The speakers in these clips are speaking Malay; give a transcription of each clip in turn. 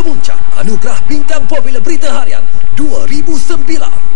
Kemuncak Anugerah Bintang Popular Berita Harian 2009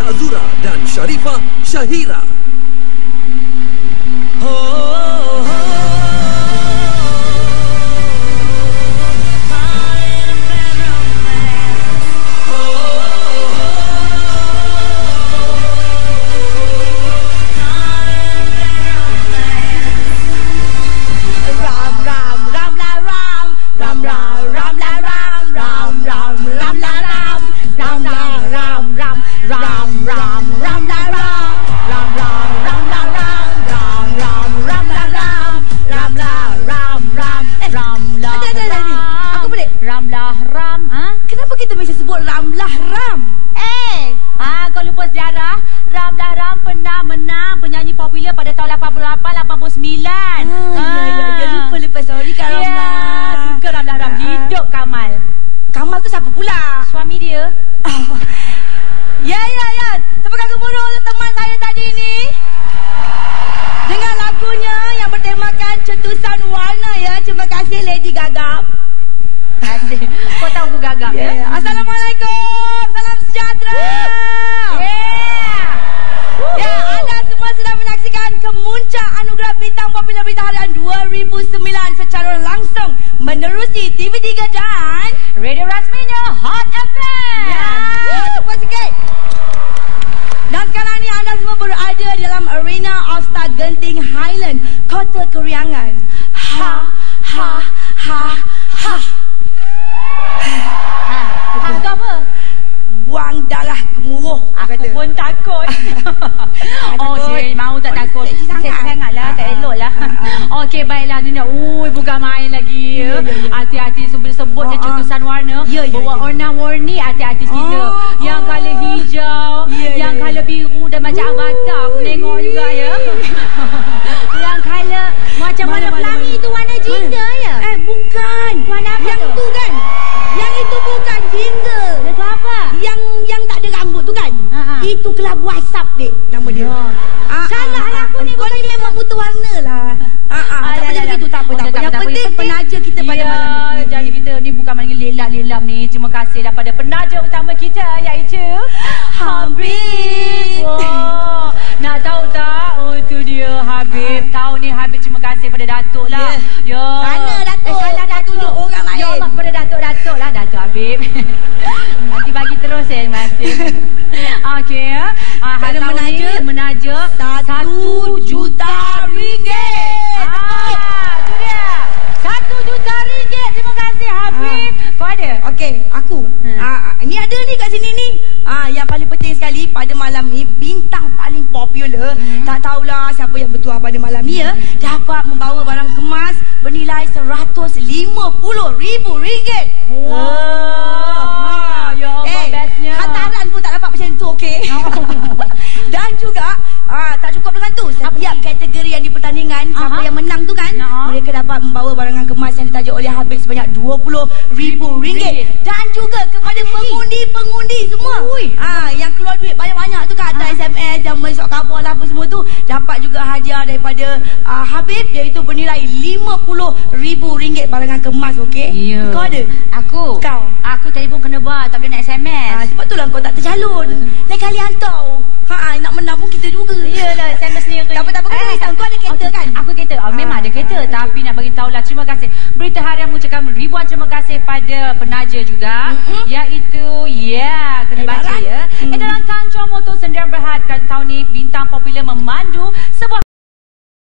Azura dan Sharifah Syahira. Ah kau lupa sejarah? Ramlah Ram pernah menang penyanyi popular pada tahun 88 89. ah, ya ya ya lupa lupa sorry Kak Ya, suka Ramlah Ram Ah, ah. hidup Kamal. Kamal tu siapa pula Suami dia. Ya, ya, ya. Tepukan gemuruh untuk teman saya tadi ni. Dengan lagunya yang bertemakan cetusan warna ya. Terima kasih Lady Gaga. Asyik. Kau tahu aku gagap ya? Ya. Assalamualaikum. Salam sejahtera. Yeah. Ya, anda semua sedang menyaksikan kemuncak anugerah berita harian 2009 secara langsung menerusi TV3 dan Radio rasminya Hot FM. Ya, cepat sikit. Dan sekarang ni anda semua berada dalam arena All-Star Genting Highland, Kota Keriangan. Ha, ha, ha, ha. Ha, ha, kau apa? Buang darah gemuruh. Aku kata. pun takut. oh, takut. si mau tak Oh, takut. seksi sangat. Seksi sangat lah, tak Ah, ah. elok lah. Okey, baiklah Nina. Ui, bukan main lagi ya. Ya, ya, ya. Hati-hati sebelum sebut dia Ah, ah. cetusan warna. Ya, ya, Bawa ya. Warna-warni hati-hati kita. Yang colour hijau, Ya, ya, yang ya. colour biru dan macam avatar. Aku tengok juga ya. yang colour macam Mana, mana pelangi mana? itu warna jingga ya. Eh, bukan. Warna apa Yang tu? tu kan? Yang itu bukan jingga. Itu apa? Yang yang tak ada rambut tu kan? Ha, ha. Itu kelab WhatsApp dek nama dia. Ya. Ah, Salah lah aku ni, Kau ni memang butuh warna lah. Ah, ah, tak Alah, apa alah, begitu tak apa tak apa. Yang penting penaja kita pada ya, malam ni. jadi kita ni bukan main lelak-lelak ni. Terima kasih daripada penaja utama kita iaitu Habib. Oh, nak tahu tak? Oh, itu dia Habib. Tahu ni Habib terima kasih pada Datuk lah. Ya. Sana, Datuk. Eh, sana Kau Datuk. tunjuk orang lain. Ya Allah pada Datuk Datuk lah Datuk Habib. Nanti bagi terus eh masih. Okey ya. Ah, Kerana tahun ni menaja, menaja Satu juta ringgit. Ah, tu dia. Satu juta ringgit. Terima kasih Habib. Kau ada? Okey, aku. Hmm. Ah, ah, ni ada ni kat sini ni. Ah, yang paling penting sekali pada malam ni bintang paling popular. Hmm. Tak tahulah siapa yang bertuah pada malam ni ya, dapat membawa barang kemas bernilai RM150,000. Wah, ya Allah, eh, bestnya. hantaran pun tak dapat macam tu, okey? Dan juga ah, tak cukup dengan tu. Setiap kategori yang di pertandingan, siapa Aha. yang menang tu kan, Nah. mereka dapat membawa barangan kemas yang ditajuk oleh Habib sebanyak RM20,000. Ringgit. Dan juga kepada pengundi-pengundi semua. Ui. Ah, yang keluar duit banyak-banyak tu kan, hantar Ah. SMS, yang mesok khabar lah apa semua tu, dapat juga hadiah daripada ah, Habib iaitu bernilai RM50,000 barangan kemas, okey? Ya. Kau ada? Aku. Kau? Aku telefon kena bar, tak boleh nak SMS. Ah, sebab itulah kau tak tercalon. Lain kali hantar. Ha, nak menang pun kita juga. Iyalah, SMS sendiri. Tak apa, tak apa, kena risau. Kau ada kereta kan? Aku kereta. Oh, memang ada kereta. ah, Tapi tahulah. Terima kasih. Berita harian mengucapkan ribuan terima kasih pada penaja juga. Mm-mm. Iaitu, ya, kena baca ya. Mm. Edaran Kancung Motor Sendirian Berhad. Dan tahun ni bintang popular memandu sebuah